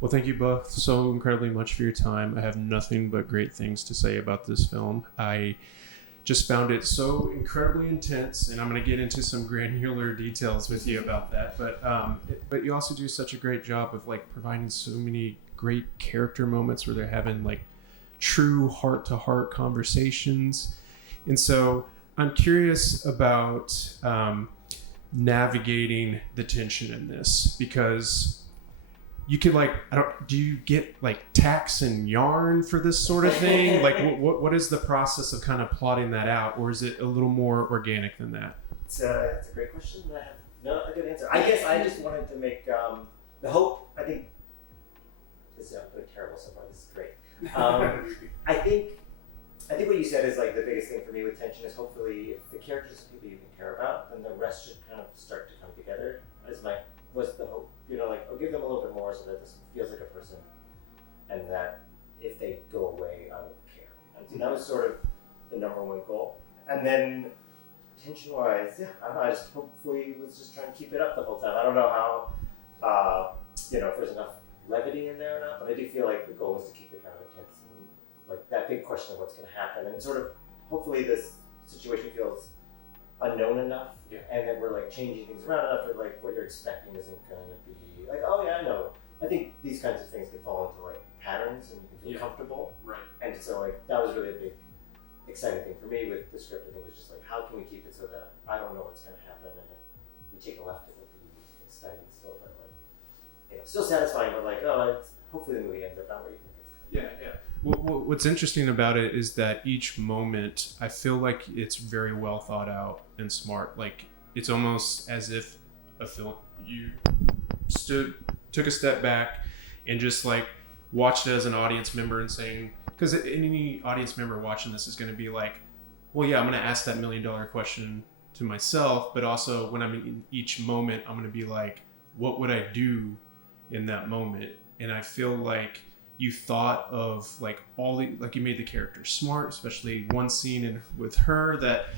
Well, thank you both so incredibly much for your time. I have nothing but great things to say about this film. I just found it so incredibly intense, and I'm going to get into some granular details with you about that. But you also do such a great job of like providing so many great character moments where they're having like true heart-to-heart conversations. And so I'm curious about navigating the tension in this, because you could like, do you get like tacks and yarn for this sort of thing? Like what is the process of kind of plotting that out, or is it a little more organic than that? It's a great question. I have no a good answer. I guess I just wanted to make the hope. I think this is doing terrible so far. This is great. I think what you said is like the biggest thing for me with tension is hopefully if the characters are people you can care about, then the rest should kind of start to come together. Was the hope, like I'll give them a little bit more so that this feels like a person, and that if they go away, I won't care. And so that was sort of the number one goal. And then tension-wise, yeah, I don't know. I just hopefully was just trying to keep it up the whole time. I don't know how, if there's enough levity in there or not, but I do feel like the goal is to keep it kind of intense and like that big question of what's going to happen, and sort of hopefully this situation feels unknown enough, and then we're like changing things around enough that like what you're expecting isn't going to be like, oh yeah, I know. I think these kinds of things can fall into like patterns and you can feel comfortable. Right. And so like that was really a big exciting thing for me with the script. I think it was just like, how can we keep it so that I don't know what's going to happen, and if we take a left, it will be exciting still, but like still satisfying, but like hopefully the movie ends up not where you think it's going to. Yeah. Well, what's interesting about it is that each moment, I feel like it's very well thought out and smart. Like it's almost as if a film you took a step back and just like watched it as an audience member and saying, because any audience member watching this is going to be like, well, yeah, I'm going to ask that $1 million question to myself, but also when I'm in each moment, I'm going to be like, what would I do in that moment? And I feel like you thought of like like you made the character smart, especially one scene with her that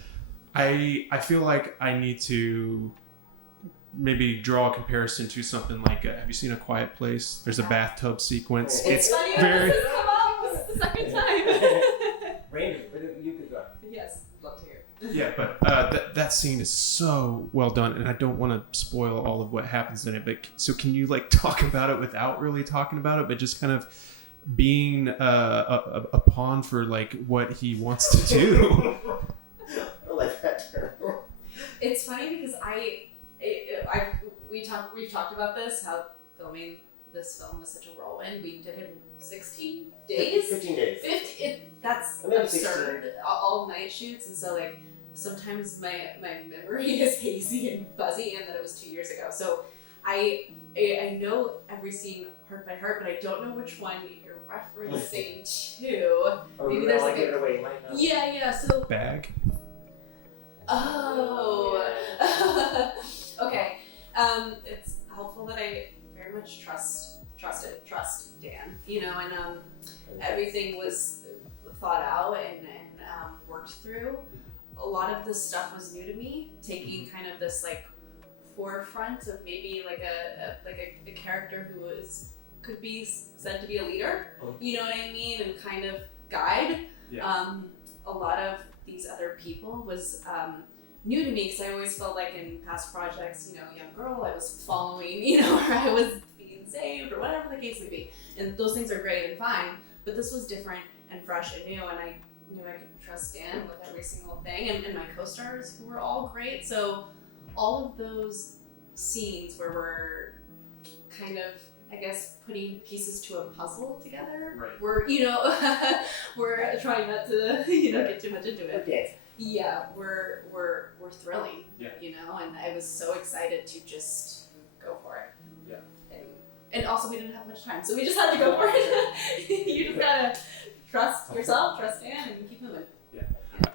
I feel like I need to maybe draw a comparison to something like have you seen A Quiet Place? There's a bathtub sequence. It's funny very... this has come up. This is the second time. Randy, you could go. Yes, love to hear. Yeah, but that scene is so well done, and I don't want to spoil all of what happens in it. But so can you like talk about it without really talking about it, but just kind of being a pawn for like what he wants to do? I like that term. It's funny because we've talked about this, how filming this film was such a whirlwind. We did it in 16 days. 15 days. That's absurd. 16. All night shoots, and so like sometimes my memory is hazy and fuzzy, and that it was 2 years ago. So I know every scene heart by heart, but I don't know which one you're referencing to. Maybe there's like give it away. You might know. Yeah. So Bag. Oh. Okay. It's helpful that I very much trust Dan. And everything was thought out and worked through. A lot of this stuff was new to me, taking kind of this like forefront of maybe like a character who could be said to be a leader. You know what I mean, and kind of guide. Yeah. A lot of these other people was new to me because I always felt like in past projects, young girl, I was following, or I was being saved or whatever the case may be. And those things are great and fine, but this was different and fresh and new, and I knew I could trust Dan with every single thing, and my co-stars who were all great. So all of those scenes where we're kind of, I guess, putting pieces to a puzzle together. Right. We're trying not to, get too much into it. Okay. Yeah, we're thrilling. Yeah. And I was so excited to just go for it. Yeah. And also we didn't have much time, so we just had to go for it. You just gotta trust yourself, trust Dan, and keep moving. Yeah.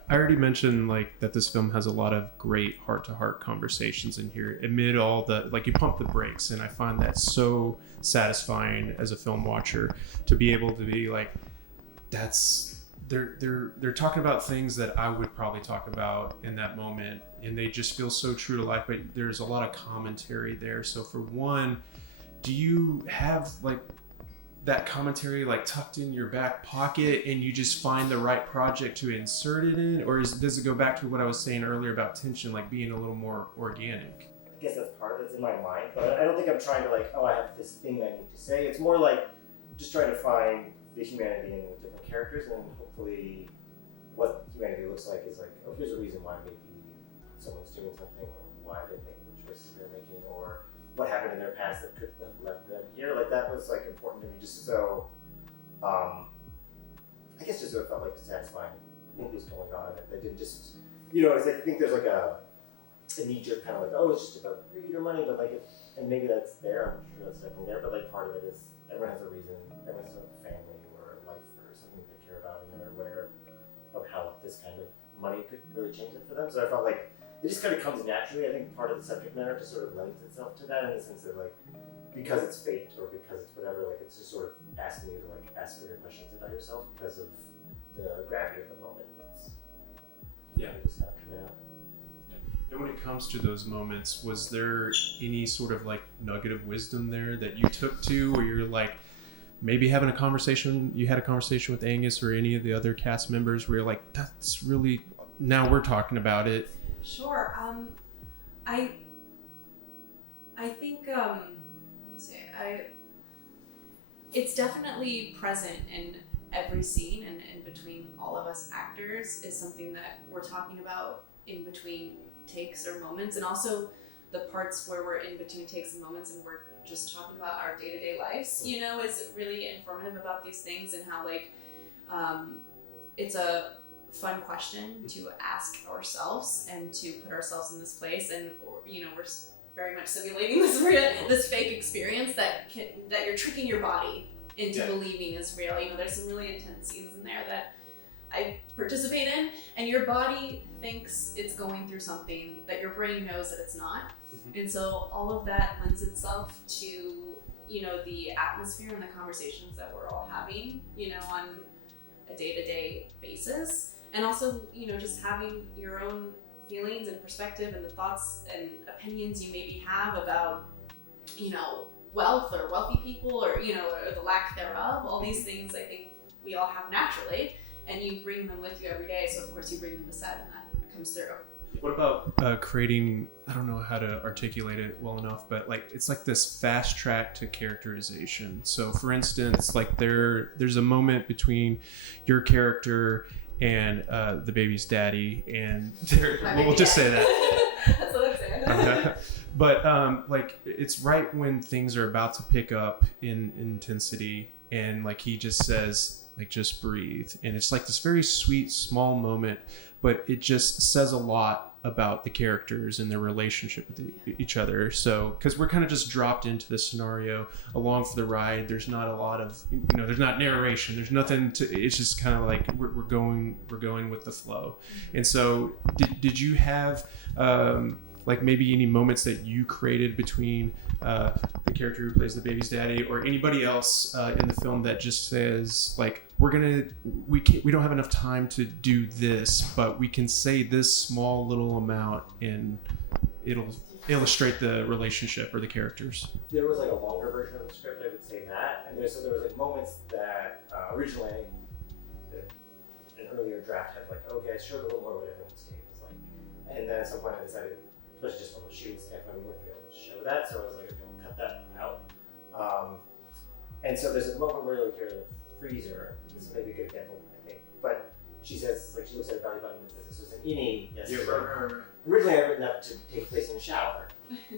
I already mentioned like that this film has a lot of great heart-to-heart conversations in here. Amid all the like, you pump the brakes, and I find that so satisfying as a film watcher to be able to be like, they're talking about things that I would probably talk about in that moment, and they just feel so true to life. But there's a lot of commentary there. So for one, do you have like that commentary like tucked in your back pocket and you just find the right project to insert it in, or does it go back to what I was saying earlier about tension, like being a little more organic? I guess that's part of it's in my mind, but I don't think I'm trying to like, oh, I have this thing I need to say. It's more like just trying to find the humanity in the different characters, and hopefully what humanity looks like is like, oh, here's a reason why maybe someone's doing something, or why they're making the choices they're making, or what happened in their past that could have led them here. Like that was like important to me, just so I guess just so it felt like satisfying what was going on, and they didn't just, you know, I think there's like a knee-jerk kind of like, oh, it's just about greed or money, but like, and maybe that's there, I'm sure that's definitely there, but like part of it is everyone has a reason, everyone has a family or a life or something they care about, and they're aware of how this kind of money could really change it for them. So I felt like it just kind of comes naturally. I think part of the subject matter just sort of lends itself to that in the sense that like, because it's fate or because it's whatever, like it's just sort of asking you to like ask bigger questions about yourself because of the gravity of the moment. It's just kind of coming out. And when it comes to those moments, was there any sort of like nugget of wisdom there that you took to, where you're like, maybe having a conversation, you had a conversation with Angus or any of the other cast members where you're like, that's really, now we're talking about it? Sure. I think let me say, it's definitely present in every scene, and in between all of us actors is something that we're talking about in between takes or moments, and also the parts where we're in between takes and moments and we're just talking about our day-to-day lives, you know, is really informative about these things, and how like it's a fun question to ask ourselves and to put ourselves in this place, and you know, we're very much simulating this fake experience that you're tricking your body into believing is real. You know, there's some really intense scenes in there that I participate in, and your body thinks it's going through something that your brain knows that it's not. And so all of that lends itself to, you know, the atmosphere and the conversations that we're all having, you know, on a day-to-day basis. And also, you know, just having your own feelings and perspective and the thoughts and opinions you maybe have about, you know, wealth or wealthy people, or, you know, or the lack thereof. All these things I think we all have naturally, and you bring them with you every day. So of course you bring them to set, and that comes through. What about creating, I don't know how to articulate it well enough, but like it's like this fast track to characterization. So for instance, like there's a moment between your character and the baby's daddy, and we'll just say that. That's what I'm saying. But like it's right when things are about to pick up in intensity, and like he just says, like, just breathe. And it's like this very sweet, small moment, but it just says a lot about the characters and their relationship with each other. So, because we're kind of just dropped into this scenario along for the ride. There's not a lot of, you know, there's not narration. There's nothing to, it's just kind of like we're going with the flow. And so did you have, like maybe any moments that you created between the character who plays the baby's daddy or anybody else in the film that just says like, we don't have enough time to do this, but we can say this small little amount and it'll illustrate the relationship or the characters? There was like a longer version of the script, I would say that, and there was like moments that originally an earlier draft had like, okay, I showed a little more what everyone's take was like, and then at some point I decided, especially just from a shooting standpoint, we wouldn't be able to show that, so I was like, okay, we'll cut that out. And so there's a moment where you'll hear the freezer. This may be a good example, I think. But she says, like, she looks at a belly button and says, this was an innie yesterday. Originally, I written that to take place in the shower.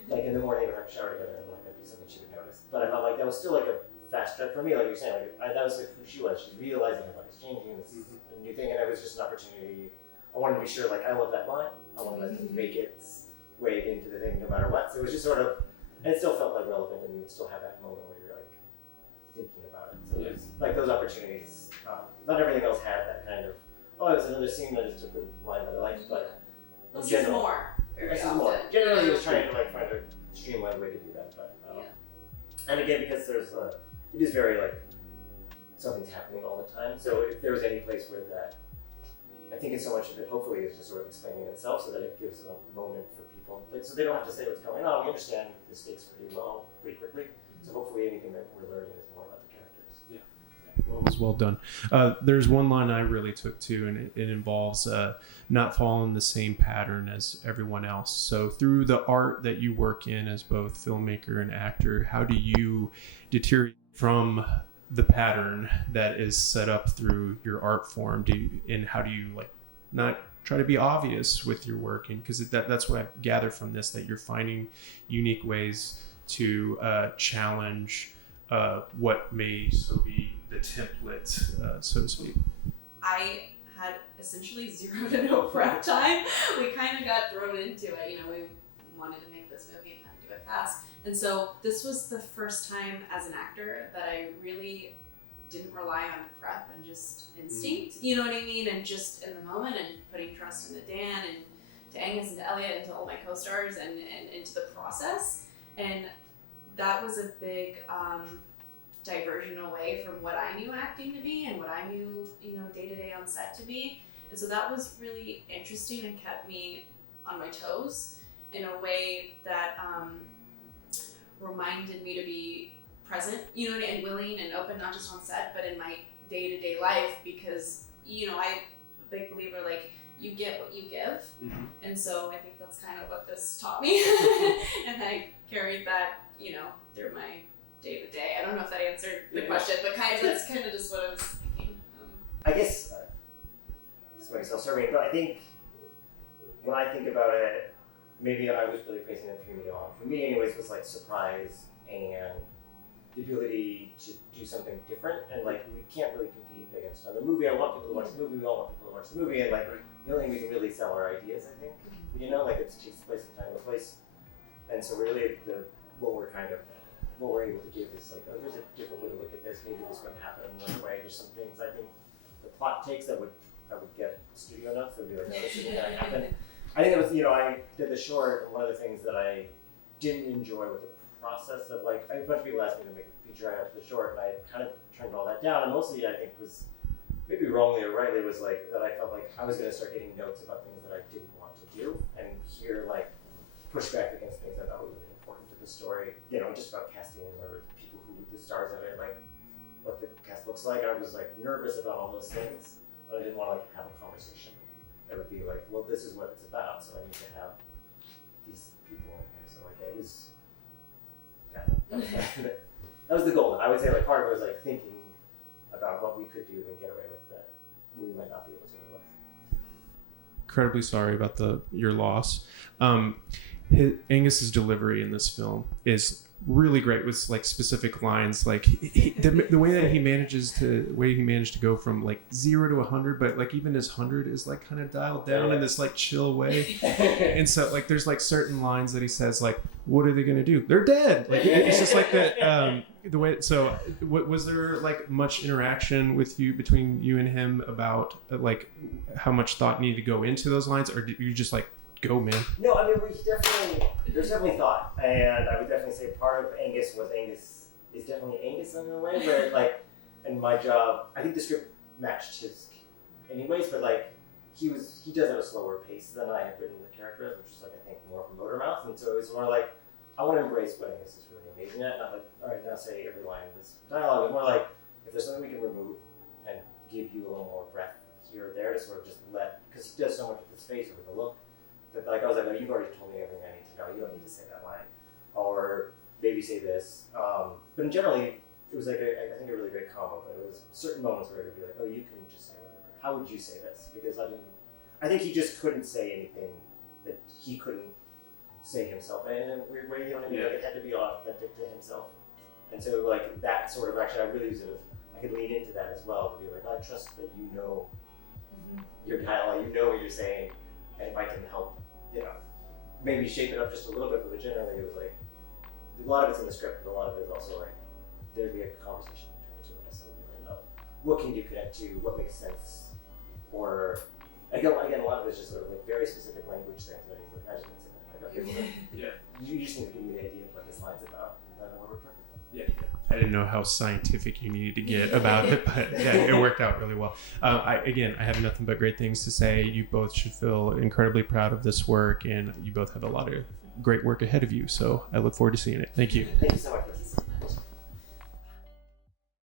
Like, in the morning, we'd have a shower together, and like, that'd be something she would notice. But I felt like that was still like a fast track for me, like you're saying. Like, that was like who she was. She's realizing her body's changing. This is a new thing, and it was just an opportunity. I wanted to be sure, like, I love that line. I want to make its way into the thing no matter what. So it was just sort of, and it still felt like relevant, and you would still have that moment where you're like thinking about it. So it's like those opportunities. Not everything else had that kind of, oh, it was another scene that just took the line that I liked, but this is more. This is more. Generally, it was trying to like find a streamlined way to do that, but and again, because there's it is very like something's happening all the time. So if there was any place where that, I think in so much of it, hopefully, is just sort of explaining itself, so that it gives a moment for people, like, so they don't have to say what's going on. We understand the stakes pretty well, pretty quickly. So hopefully, anything that we're learning is more about the characters. was well done. There's one line I really took to, and it involves not following the same pattern as everyone else. So through the art that you work in as both filmmaker and actor, how do you deteriorate from the pattern that is set up through your art form? And how do you like not try to be obvious with your work? And because that's what I gather from this, that you're finding unique ways to challenge what may so be the template, so to speak. I had essentially 0 to no prep time. We kind of got thrown into it. You know, we wanted to make this movie and kind of do it fast. And so this was the first time as an actor that I really didn't rely on prep and just instinct, you know what I mean? And just in the moment and putting trust into Dan and to Angus and to Elliot and to all my co-stars and into the process. And that was a big diversion away from what I knew acting to be and what I knew, you know, day-to-day on set to be. And so that was really interesting and kept me on my toes in a way that reminded me to be present, you know, and willing and open, not just on set, but in my day-to-day life, because, you know, I'm a big believer, like, you get what you give. Mm-hmm. And so I think that's kind of what this taught me. And I carried that, you know, through my day-to-day. I don't know if that answered the question, but that's kind of just what I was thinking. I guess, this might be self-serving, but I think when I think about it, maybe I was really praising it for me on. For me anyways, was like surprise and the ability to do something different, and like we can't really compete against another movie. I want people to watch the movie, we all want people to watch the movie, and like the only thing we can really sell our ideas, I think. You know, like it takes place in time and place. And so really what we're able to give is like, oh, there's a different way to look at this, maybe this would happen in another way. There's some things I think the plot takes that would get studio nuts, that would be like, no, this isn't gonna happen. I think it was, you know, I did the short, and one of the things that I didn't enjoy with the process of like, a bunch of people asked me to make a feature right after the short, and I kind of turned all that down, and mostly I think was, maybe wrongly or rightly, was like, that I felt like I was gonna start getting notes about things that I didn't want to do, and hear like, push back against things I thought were really important to the story, you know, just about casting or people who the stars of it, like, what the cast looks like. I was like nervous about all those things, but I didn't want to like have a conversation that would be like, well, this is what it's about, so I need to have these people in here. So like it was, that was the goal. I would say like part of it was like thinking about what we could do and get away with that we might not be able to otherwise. Incredibly sorry about your loss. Angus's delivery in this film is really great with like specific lines, like the way that he managed to go from like 0 to 100, but like even his 100 is like kind of dialed down in this like chill way. And so like there's like certain lines that he says like, what are they gonna do? They're dead. Like it's just like that the way. So was there like much interaction between you and him about like how much thought needed to go into those lines, or did you just like go, man? No, I mean, there's definitely thought, and I would definitely say part of Angus is definitely Angus in a way, where like, in my job, I think the script matched his anyways, but like, he does have a slower pace than I have written the character, which is like, I think more from Motor Mouth, and so it's more like, I want to embrace what Angus is really amazing at, not like, all right, now say every line in this dialogue, it's more like, if there's something we can remove and give you a little more breath here or there to sort of just because he does so much with the space or with the look, like I was like, oh, you've already told me everything I need to know. You don't need to say that line, or maybe say this. But in generally, it was like I think a really great combo. But it was certain moments where it would be like, oh, you can just say whatever. How would you say this? Because I think he just couldn't say anything that he couldn't say himself in a weird way. You know what I mean? Like it had to be authentic to himself. And so like that sort of actually, I really use it. I could lean into that as well to be like, I trust that you know your dialogue, you know what you're saying, and if I can help. You know, maybe shape it up just a little bit, but generally it was like, a lot of it's in the script, but a lot of it is also like, there'd be a conversation between the two of us, and we'd be like, oh, what can you connect to, what makes sense, or, again, a lot of it's just sort of like very specific language things that he's like, I just didn't say that. Like, okay, well, you just need to give me the idea of what this line's about, and then we'll work perfect. Yeah. I didn't know how scientific you needed to get about it, but yeah, it worked out really well. I have nothing but great things to say. You both should feel incredibly proud of this work, and you both have a lot of great work ahead of you. So I look forward to seeing it. Thank you. Thank you so much.